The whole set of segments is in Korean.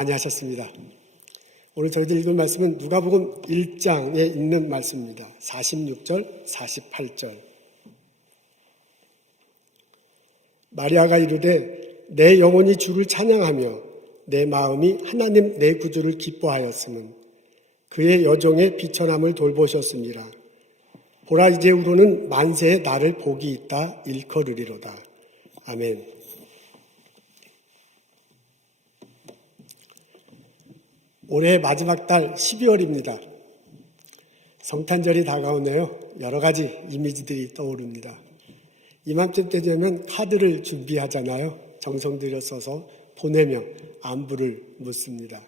많이 하셨습니다. 오늘 저희들 읽을 말씀은 누가복음 1장에 있는 말씀입니다. 46절, 48절. 마리아가 이르되 내 영혼이 주를 찬양하며 내 마음이 하나님 내 구주를 기뻐하였음은 그의 여종의 비천함을 돌보셨습니다. 보라 이제후로는 만세에 나를 복이 있다 일컬으리로다. 아멘. 올해 마지막 달 12월입니다. 성탄절이 다가오네요. 여러 가지 이미지들이 떠오릅니다. 이맘때 되면 카드를 준비하잖아요. 정성 들여 써서 보내며 안부를 묻습니다.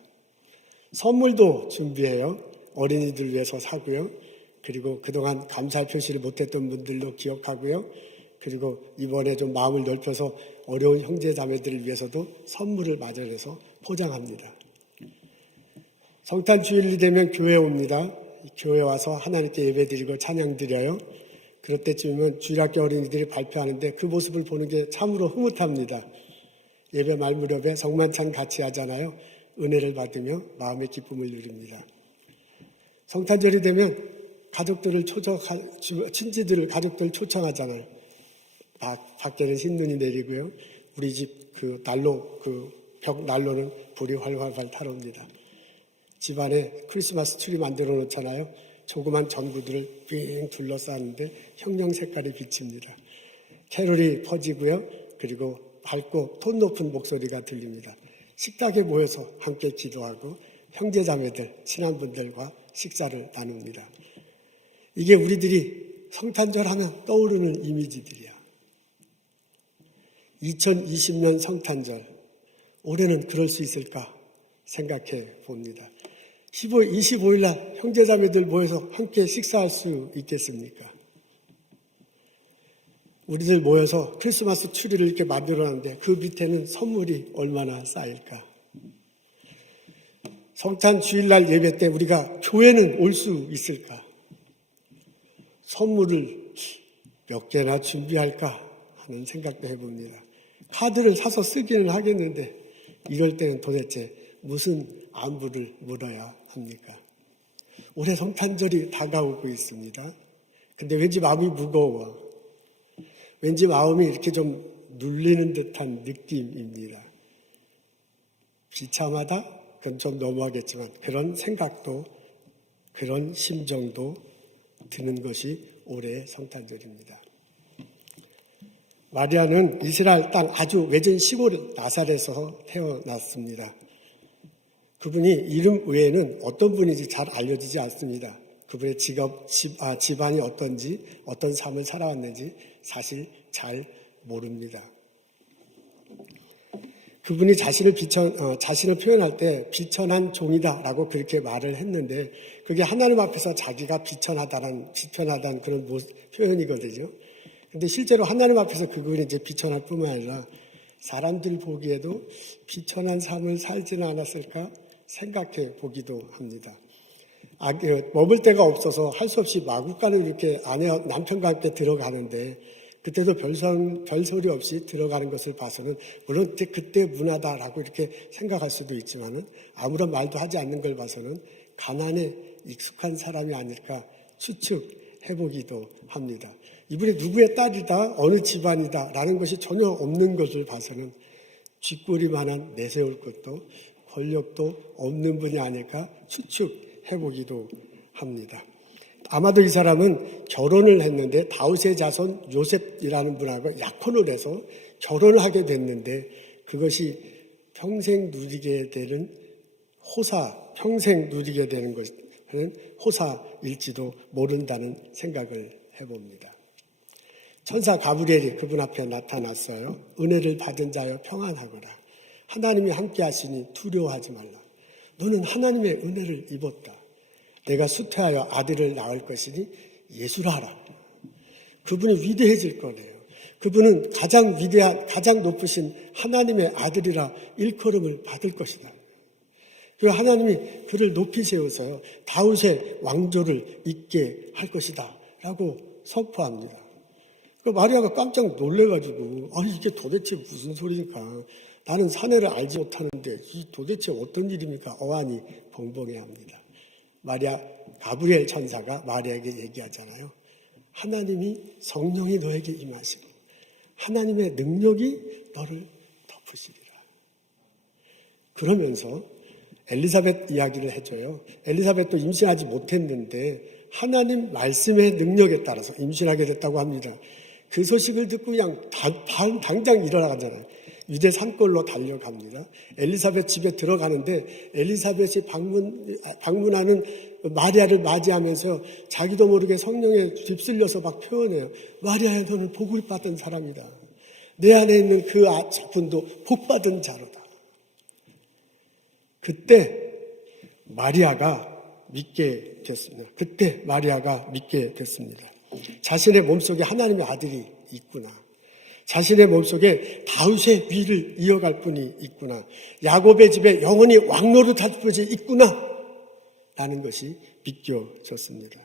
선물도 준비해요. 어린이들 위해서 사고요. 그리고 그동안 감사 표시를 못했던 분들도 기억하고요. 그리고 이번에 좀 마음을 넓혀서 어려운 형제 자매들을 위해서도 선물을 마련해서 포장합니다. 성탄 주일이 되면 교회에 옵니다. 교회에 와서 하나님께 예배드리고 찬양드려요. 그럴 때쯤이면 주일학교 어린이들이 발표하는데 그 모습을 보는 게 참으로 흐뭇합니다. 예배 말 무렵에 성만찬 같이 하잖아요. 은혜를 받으며 마음의 기쁨을 누립니다. 성탄절이 되면 가족들을 친지들을 가족들을 초청하잖아요. 밖에는 흰눈이 내리고요. 우리 집 벽 난로는 불이 활활 타오릅니다. 집안에 크리스마스 트리 만들어 놓잖아요. 조그만 전구들을 빙 둘러싸는데 형형 색깔이 비칩니다. 캐롤이 퍼지고요. 그리고 밝고 톤 높은 목소리가 들립니다. 식탁에 모여서 함께 기도하고 형제자매들, 친한 분들과 식사를 나눕니다. 이게 우리들이 성탄절 하면 떠오르는 이미지들이야. 2020년 성탄절, 올해는 그럴 수 있을까 생각해 봅니다. 25일 날 형제자매들 모여서 함께 식사할 수 있겠습니까? 우리들 모여서 크리스마스 트리를 이렇게 만들어놨는데 그 밑에는 선물이 얼마나 쌓일까? 성탄 주일날 예배 때 우리가 교회는 올 수 있을까? 선물을 몇 개나 준비할까 하는 생각도 해봅니다. 카드를 사서 쓰기는 하겠는데 이럴 때는 도대체 무슨 안부를 물어야 합니까? 올해 성탄절이 다가오고 있습니다. 근데 왠지 마음이 무거워. 왠지 마음이 이렇게 좀 눌리는 듯한 느낌입니다. 비참하다? 그건 좀 너무하겠지만 그런 생각도 그런 심정도 드는 것이 올해의 성탄절입니다. 마리아는 이스라엘 땅 아주 외진 시골 나사렛에서 태어났습니다. 그분이 이름 외에는 어떤 분인지 잘 알려지지 않습니다. 그분의 집안이 어떤지, 어떤 삶을 살아왔는지 사실 잘 모릅니다. 그분이 자신을 표현할 때 비천한 종이다라고 그렇게 말을 했는데 그게 하나님 앞에서 자기가 비천하다는 그런 표현이거든요. 근데 실제로 하나님 앞에서 그분이 이제 비천할 뿐만 아니라 사람들 보기에도 비천한 삶을 살지는 않았을까 생각해 보기도 합니다. 머물 데가 없어서 할 수 없이 마구간을 이렇게 남편과 함께 들어가는데 그때도 별소리 없이 들어가는 것을 봐서는 물론 그때 문화다라고 이렇게 생각할 수도 있지만은 아무런 말도 하지 않는 걸 봐서는 가난에 익숙한 사람이 아닐까 추측해보기도 합니다. 이분이 누구의 딸이다, 어느 집안이다라는 것이 전혀 없는 것을 봐서는 쥐꼬리만한 내세울 것도 권력도 없는 분이 아닐까 추측해보기도 합니다. 아마도 이 사람은 결혼을 했는데 다윗의 자손 요셉이라는 분하고 약혼을 해서 결혼을 하게 됐는데 그것이 평생 누리게 되는 것은 호사일지도 모른다는 생각을 해봅니다. 천사 가브리엘이 그분 앞에 나타났어요. 은혜를 받은 자여 평안하거라. 하나님이 함께 하시니 두려워하지 말라. 너는 하나님의 은혜를 입었다. 내가 수태하여 아들을 낳을 것이니 예수라라. 그분이 위대해질 거래요. 그분은 가장 높으신 하나님의 아들이라 일컬음을 받을 것이다. 그리고 하나님이 그를 높이 세워서요. 다윗의 왕조를 잇게 할 것이다. 라고 선포합니다. 그 마리아가 깜짝 놀래가지고 이게 도대체 무슨 소리니까 나는 사내를 알지 못하는데 이 도대체 어떤 일입니까? 어안이 벙벙해합니다. 마리아, 가브리엘 천사가 마리아에게 얘기하잖아요. 하나님이 성령이 너에게 임하시고 하나님의 능력이 너를 덮으시리라. 그러면서 엘리사벳 이야기를 해줘요. 엘리사벳도 임신하지 못했는데 하나님 말씀의 능력에 따라서 임신하게 됐다고 합니다. 그 소식을 듣고 그냥 당장 일어나가잖아요. 유대 산골로 달려갑니다. 엘리사벳 집에 들어가는데 엘리사벳이 방문하는 마리아를 맞이하면서 자기도 모르게 성령에 휩쓸려서 막 표현해요. 마리아야, 너는 복을 받은 사람이다. 내 안에 있는 그 아분도 복 받은 자로다. 그때 마리아가 믿게 됐습니다. 자신의 몸속에 하나님의 아들이 있구나. 자신의 몸속에 다윗의 위를 이어갈 분이 있구나. 야곱의 집에 영원히 왕노릇할 분이 있구나. 라는 것이 믿겨졌습니다.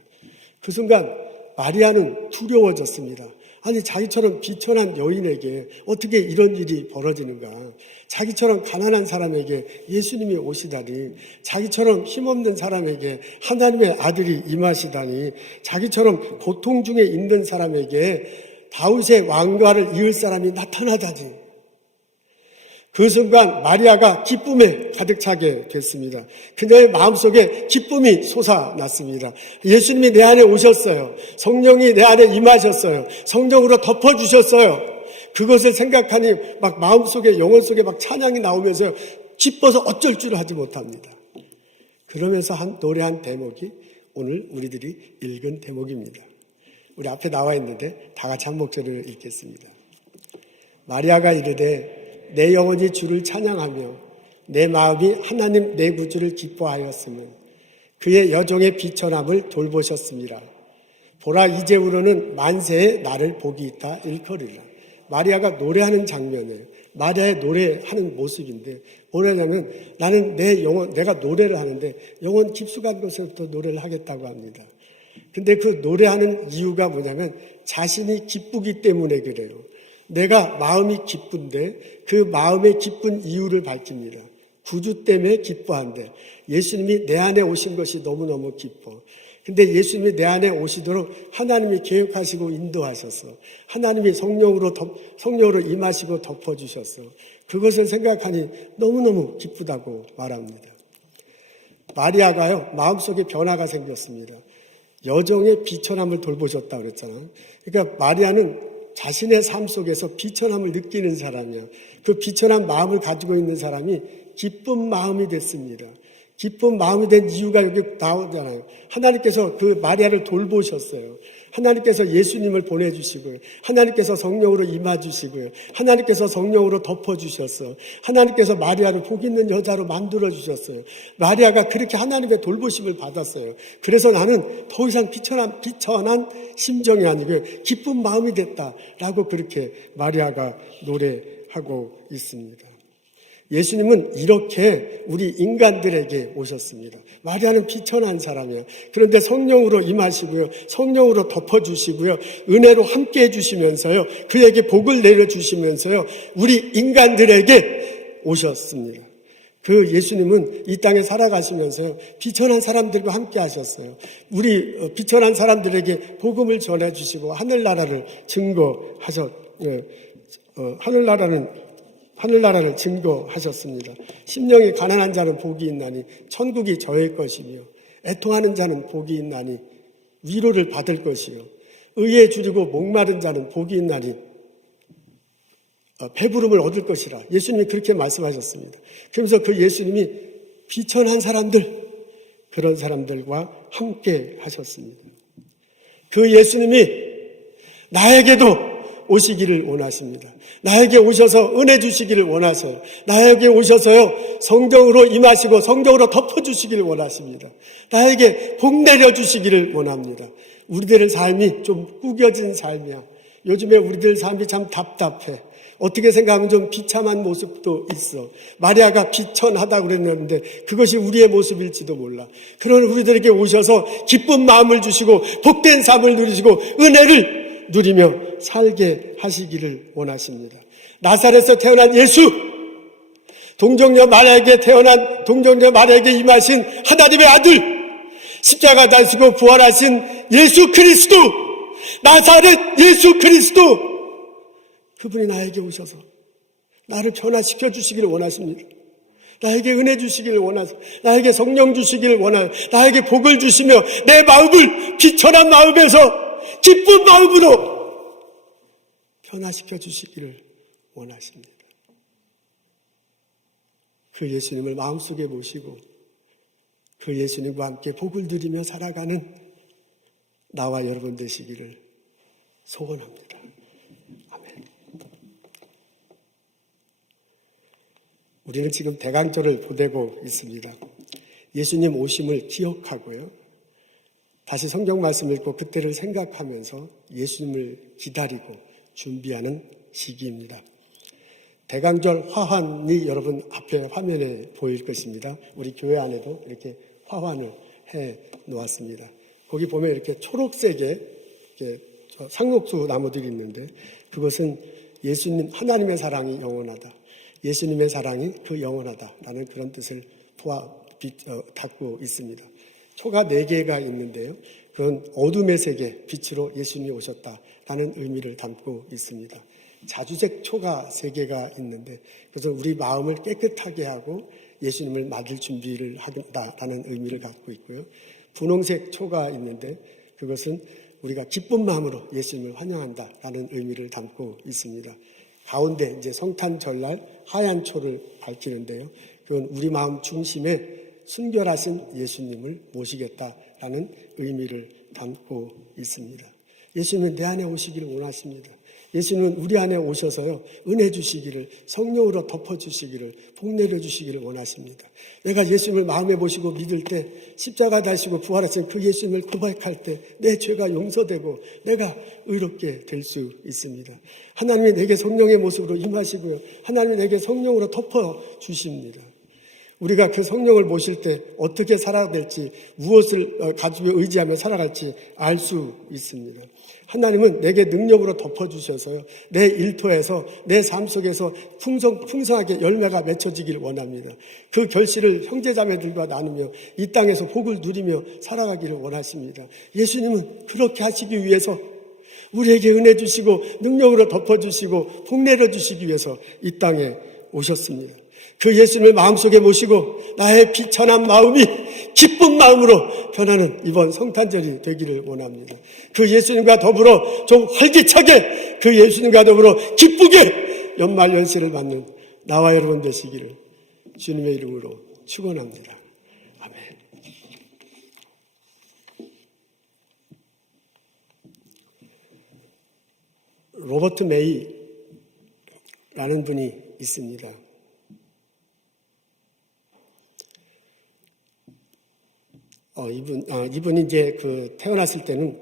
그 순간 마리아는 두려워졌습니다. 아니, 자기처럼 비천한 여인에게 어떻게 이런 일이 벌어지는가. 자기처럼 가난한 사람에게 예수님이 오시다니, 자기처럼 힘없는 사람에게 하나님의 아들이 임하시다니, 자기처럼 고통 중에 있는 사람에게 다윗의 왕좌를 이을 사람이 나타나다니. 그 순간 마리아가 기쁨에 가득 차게 됐습니다. 그녀의 마음속에 기쁨이 솟아났습니다. 예수님이 내 안에 오셨어요. 성령이 내 안에 임하셨어요. 성령으로 덮어주셨어요. 그것을 생각하니 막 마음속에, 영혼 속에 막 찬양이 나오면서 기뻐서 어쩔 줄 하지 못합니다. 그러면서 노래한 대목이 오늘 우리들이 읽은 대목입니다. 우리 앞에 나와 있는데 다 같이 한 목소리를 읽겠습니다. 마리아가 이르되 내 영혼이 주를 찬양하며 내 마음이 하나님 내 구주를 기뻐하였으면 그의 여종의 비천함을 돌보셨습니다. 보라, 이제후로는 만세에 나를 복이 있다 일컬으리라. 마리아가 노래하는 장면이에요. 마리아의 노래하는 모습인데 뭐냐면 나는 내가 노래를 하는데 영혼 깊숙한 곳에서부터 노래를 하겠다고 합니다. 근데 그 노래하는 이유가 뭐냐면 자신이 기쁘기 때문에 그래요. 내가 마음이 기쁜데 그 마음의 기쁜 이유를 밝힙니다. 구주 때문에 기뻐한대. 예수님이 내 안에 오신 것이 너무너무 기뻐. 근데 예수님이 내 안에 오시도록 하나님이 계획하시고 인도하셨어. 하나님이 성령으로 임하시고 덮어주셨어. 그것을 생각하니 너무너무 기쁘다고 말합니다. 마리아가요, 마음속에 변화가 생겼습니다. 여종의 비천함을 돌보셨다고 그랬잖아요. 그러니까 마리아는 자신의 삶 속에서 비천함을 느끼는 사람이야. 그 비천한 마음을 가지고 있는 사람이 기쁜 마음이 됐습니다. 기쁜 마음이 된 이유가 여기 나오잖아요. 하나님께서 그 마리아를 돌보셨어요. 하나님께서 예수님을 보내주시고요. 하나님께서 성령으로 임해주시고요. 하나님께서 성령으로 덮어주셨어요. 하나님께서 마리아를 복 있는 여자로 만들어주셨어요. 마리아가 그렇게 하나님의 돌보심을 받았어요. 그래서 나는 더 이상 비천한 심정이 아니고요. 기쁜 마음이 됐다라고 그렇게 마리아가 노래하고 있습니다. 예수님은 이렇게 우리 인간들에게 오셨습니다. 마리아는 비천한 사람이에요. 그런데 성령으로 임하시고요. 성령으로 덮어주시고요. 은혜로 함께 해주시면서요. 그에게 복을 내려주시면서요. 우리 인간들에게 오셨습니다. 그 예수님은 이 땅에 살아가시면서요. 비천한 사람들과 함께 하셨어요. 우리 비천한 사람들에게 복음을 전해주시고 하늘나라를 하늘나라를 증거하셨습니다. 심령이 가난한 자는 복이 있나니 천국이 저의 것이며 애통하는 자는 복이 있나니 위로를 받을 것이요 의에 줄이고 목마른 자는 복이 있나니 배부름을 얻을 것이라. 예수님이 그렇게 말씀하셨습니다. 그러면서 그 예수님이 비천한 사람들, 그런 사람들과 함께 하셨습니다. 그 예수님이 나에게도 오시기를 원하십니다. 나에게 오셔서 은혜 주시기를 원하셔요. 나에게 오셔서요, 성령으로 임하시고 성령으로 덮어주시기를 원하십니다. 나에게 복 내려주시기를 원합니다. 우리들의 삶이 좀 구겨진 삶이야. 요즘에 우리들 삶이 참 답답해. 어떻게 생각하면 좀 비참한 모습도 있어. 마리아가 비천하다고 그랬는데 그것이 우리의 모습일지도 몰라. 그런 우리들에게 오셔서 기쁜 마음을 주시고 복된 삶을 누리시고 은혜를 누리며 살게 하시기를 원하십니다. 나사렛에서 태어난 예수, 동정녀 마리아에게 태어난 동정녀 마리아에게 임하신 하나님의 아들, 십자가 달시고 부활하신 예수 그리스도, 나사렛 예수 그리스도, 그분이 나에게 오셔서 나를 변화시켜 주시기를 원하십니다. 나에게 은혜 주시기를 원하서, 나에게 성령 주시기를 원하서, 나에게 복을 주시며 내 마음을 비천한 마음에서 기쁜 마음으로 변화시켜 주시기를 원하십니다. 그 예수님을 마음속에 모시고 그 예수님과 함께 복을 누리며 살아가는 나와 여러분 되시기를 소원합니다. 아멘. 우리는 지금 대강절을 보내고 있습니다. 예수님 오심을 기억하고요. 다시 성경 말씀 읽고 그때를 생각하면서 예수님을 기다리고 준비하는 시기입니다. 대강절 화환이 여러분 앞에 화면에 보일 것입니다. 우리 교회 안에도 이렇게 화환을 해 놓았습니다. 거기 보면 이렇게 초록색의 이렇게 상록수 나무들이 있는데 그것은 예수님, 하나님의 사랑이 영원하다. 예수님의 사랑이 그 영원하다라는 그런 뜻을 담고 있습니다. 초가 4개가 있는데요. 그건 어둠의 세계, 빛으로 예수님이 오셨다라는 의미를 담고 있습니다. 자주색 초가 3개가 있는데 그것은 우리 마음을 깨끗하게 하고 예수님을 맞을 준비를 한다라는 의미를 갖고 있고요. 분홍색 초가 있는데 그것은 우리가 기쁜 마음으로 예수님을 환영한다라는 의미를 담고 있습니다. 가운데 이제 성탄 전날 하얀 초를 밝히는데요. 그건 우리 마음 중심에 순결하신 예수님을 모시겠다라는 의미를 담고 있습니다. 예수님은 내 안에 오시기를 원하십니다. 예수님은 우리 안에 오셔서요, 은혜 주시기를, 성령으로 덮어주시기를, 복 내려주시기를 원하십니다. 내가 예수님을 마음에 모시고 믿을 때, 십자가 달시고 부활하신 그 예수님을 고백할 때 내 죄가 용서되고 내가 의롭게 될 수 있습니다. 하나님이 내게 성령의 모습으로 임하시고요, 하나님이 내게 성령으로 덮어주십니다. 우리가 그 성령을 모실 때 어떻게 살아야 될지, 무엇을 가지고 의지하며 살아갈지 알 수 있습니다. 하나님은 내게 능력으로 덮어주셔서요, 내 일터에서, 내 삶 속에서 풍성하게 열매가 맺혀지기를 원합니다. 그 결실을 형제자매들과 나누며 이 땅에서 복을 누리며 살아가기를 원하십니다. 예수님은 그렇게 하시기 위해서 우리에게 은혜 주시고 능력으로 덮어주시고 복 내려주시기 위해서 이 땅에 오셨습니다. 그 예수님을 마음속에 모시고 나의 비천한 마음이 기쁜 마음으로 변하는 이번 성탄절이 되기를 원합니다. 그 예수님과 더불어 좀 활기차게, 그 예수님과 더불어 기쁘게 연말 연시를 맞는 나와 여러분 되시기를 주님의 이름으로 축원합니다. 아멘. 로버트 메이라는 분이 있습니다. 이분이 이제 태어났을 때는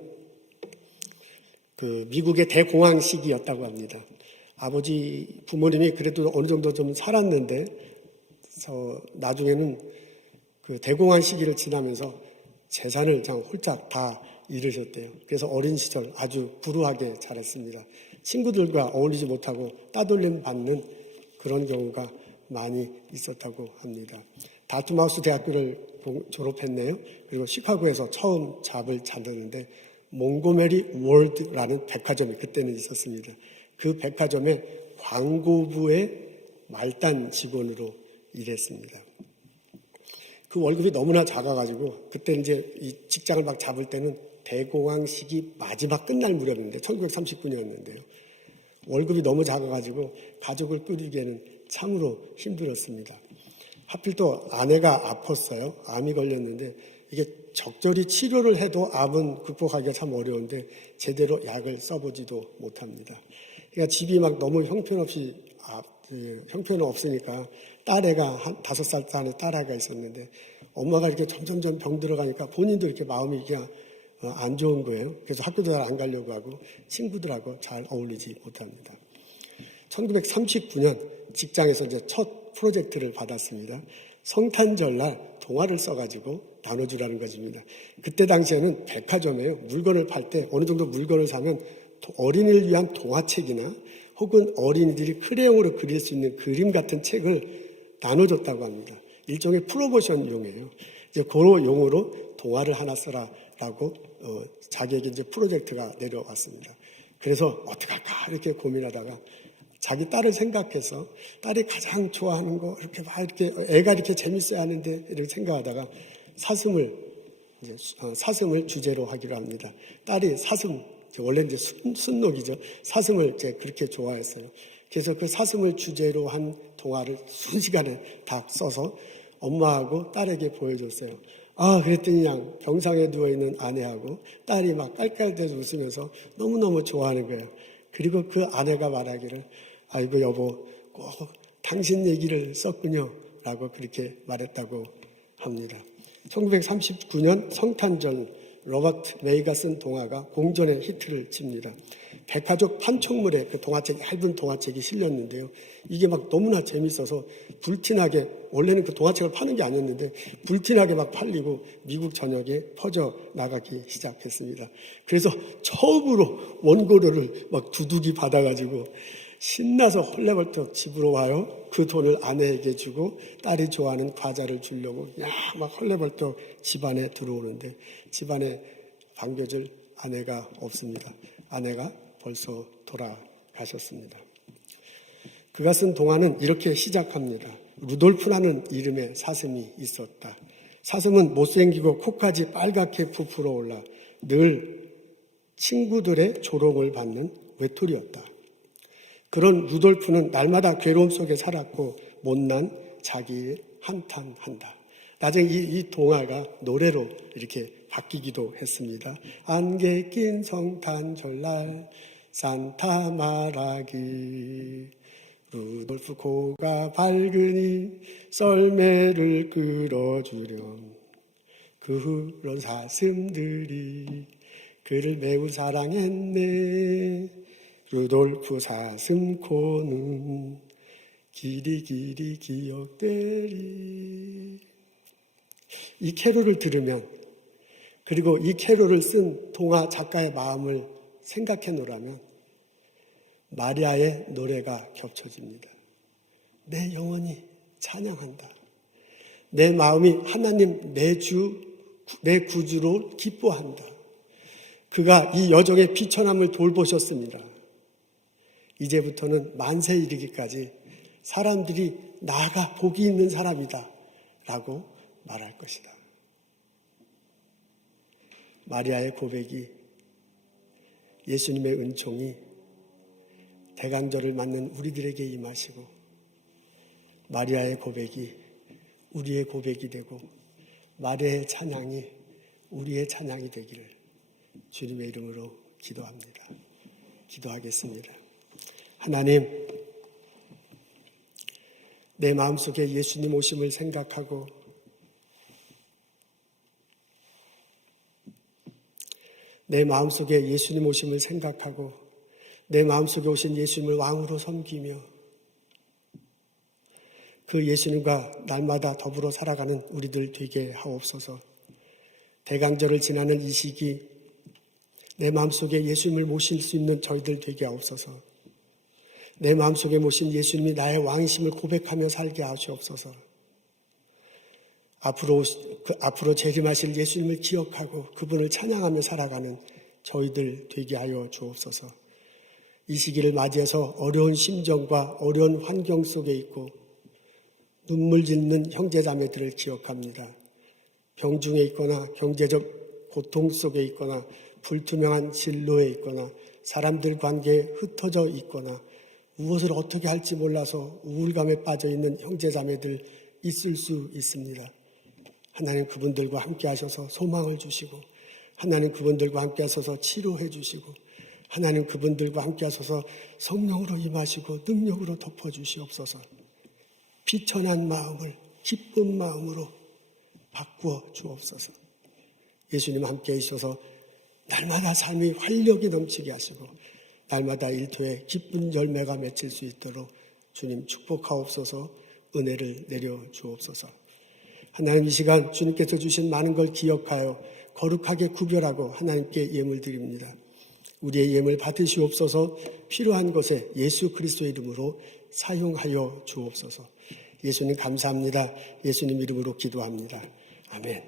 미국의 대공황 시기였다고 합니다. 아버지 부모님이 그래도 어느 정도 좀 살았는데, 나중에는 그 대공황 시기를 지나면서 재산을 그냥 홀짝 다 잃으셨대요. 그래서 어린 시절 아주 불우하게 자랐습니다. 친구들과 어울리지 못하고 따돌림 받는 그런 경우가 많이 있었다고 합니다. 다트마우스 대학교를 졸업했네요. 그리고 시카고에서 처음 잡을 잡았는데 몽고메리 월드라는 백화점이 그때는 있었습니다. 그 백화점의 광고부의 말단 직원으로 일했습니다. 그 월급이 너무나 작아가지고 그때 이제 이 직장을 막 잡을 때는 대공황 시기 마지막 끝날 무렵인데 1939년이었는데요. 월급이 너무 작아가지고 가족을 꾸리기에는 참으로 힘들었습니다. 하필 또 아내가 아팠어요. 암이 걸렸는데 이게 적절히 치료를 해도 암은 극복하기가 참 어려운데 제대로 약을 써보지도 못합니다. 그러니까 집이 막 너무 형편없으니까 딸애가 한 5살 안에 딸아이가 있었는데 엄마가 이렇게 점점점 병들어가니까 본인도 이렇게 마음이 그냥 안 좋은 거예요. 그래서 학교도 잘 안 가려고 하고 친구들하고 잘 어울리지 못합니다. 1939년 직장에서 이제 첫 프로젝트를 받았습니다. 성탄절날 동화를 써가지고 나눠주라는 것입니다. 그때 당시에는 백화점에요, 물건을 팔 때 어느 정도 물건을 사면 어린이를 위한 동화책이나 혹은 어린이들이 크레용으로 그릴 수 있는 그림 같은 책을 나눠줬다고 합니다. 일종의 프로모션용이에요. 이제 그 용으로 동화를 하나 써라라고 자기에게 이제 프로젝트가 내려왔습니다. 그래서 어떡할까 이렇게 고민하다가 자기 딸을 생각해서 딸이 가장 좋아하는 거 이렇게 막 이렇게 애가 이렇게 재밌어야 하는데 이렇게 생각하다가 사슴을 주제로 하기로 합니다. 딸이 사슴, 원래 이제 순록이죠. 사슴을 이제 그렇게 좋아했어요. 그래서 그 사슴을 주제로 한 동화를 순식간에 다 써서 엄마하고 딸에게 보여줬어요. 그랬더니 그냥 병상에 누워있는 아내하고 딸이 막 깔깔대서 웃으면서 너무너무 좋아하는 거예요. 그리고 그 아내가 말하기를 아이고 여보 꼭 당신 얘기를 썼군요 라고 그렇게 말했다고 합니다. 1939년 성탄절 로버트 메이가 쓴 동화가 공전의 히트를 칩니다. 백화점 판촉물에 그 동화책, 얇은 동화책이 실렸는데요. 이게 막 너무나 재밌어서 불티나게, 원래는 그 동화책을 파는 게 아니었는데 불티나게 막 팔리고 미국 전역에 퍼져 나가기 시작했습니다. 그래서 처음으로 원고료를 막 두둑이 받아가지고 신나서 헐레벌떡 집으로 와요. 그 돈을 아내에게 주고 딸이 좋아하는 과자를 주려고 막 헐레벌떡 집안에 들어오는데 집안에 반겨줄 아내가 없습니다. 아내가 벌써 돌아가셨습니다. 그가 쓴 동화는 이렇게 시작합니다. 루돌프라는 이름의 사슴이 있었다. 사슴은 못생기고 코까지 빨갛게 부풀어 올라 늘 친구들의 조롱을 받는 외톨이였다. 그런 루돌프는 날마다 괴로움 속에 살았고 못난 자기를 한탄한다. 나중에 이 동화가 노래로 이렇게 바뀌기도 했습니다. 안개 낀 성탄절날 산타 말하기 루돌프 코가 밝으니 썰매를 끌어주렴. 그런 사슴들이 그를 매우 사랑했네. 루돌프 사슴 코는 길이 기억되리. 이 캐롤을 들으면, 그리고 이 캐롤을 쓴 동화 작가의 마음을 생각해 놓으라면 마리아의 노래가 겹쳐집니다. 내 영혼이 찬양한다. 내 마음이 하나님 내 구주로 기뻐한다. 그가 이 여종의 비천함을 돌보셨습니다. 이제부터는 만세 이르기까지 사람들이 나가 복이 있는 사람이다 라고 말할 것이다. 마리아의 고백이, 예수님의 은총이 대강절을 맞는 우리들에게 임하시고 마리아의 고백이 우리의 고백이 되고 마리아의 찬양이 우리의 찬양이 되기를 주님의 이름으로 기도합니다. 기도하겠습니다. 하나님, 내 마음속에 예수님 오심을 생각하고 내 마음속에 예수님 오심을 생각하고 내 마음속에 오신 예수님을 왕으로 섬기며 그 예수님과 날마다 더불어 살아가는 우리들 되게 하옵소서. 대강절을 지나는 이 시기 내 마음속에 예수님을 모실 수 있는 저희들 되게 하옵소서. 내 마음속에 모신 예수님이 나의 왕이심을 고백하며 살게 하시옵소서. 앞으로 재림하실 예수님을 기억하고 그분을 찬양하며 살아가는 저희들 되게 하여 주옵소서. 이 시기를 맞이해서 어려운 심정과 어려운 환경 속에 있고 눈물 짓는 형제자매들을 기억합니다. 병중에 있거나 경제적 고통 속에 있거나 불투명한 진로에 있거나 사람들 관계에 흩어져 있거나 무엇을 어떻게 할지 몰라서 우울감에 빠져 있는 형제자매들 있을 수 있습니다. 하나님 그분들과 함께 하셔서 소망을 주시고 하나님 그분들과 함께 하셔서 치료해 주시고 하나님 그분들과 함께 하셔서 성령으로 임하시고 능력으로 덮어주시옵소서. 비천한 마음을 기쁜 마음으로 바꾸어 주옵소서. 예수님 함께 하셔서 날마다 삶이 활력이 넘치게 하시고 날마다 일터에 기쁜 열매가 맺힐 수 있도록 주님 축복하옵소서. 은혜를 내려 주옵소서. 하나님 이 시간 주님께서 주신 많은 걸 기억하여 거룩하게 구별하고 하나님께 예물 드립니다. 우리의 예물 받으시옵소서. 필요한 것에 예수 그리스도의 이름으로 사용하여 주옵소서. 예수님 감사합니다. 예수님 이름으로 기도합니다. 아멘.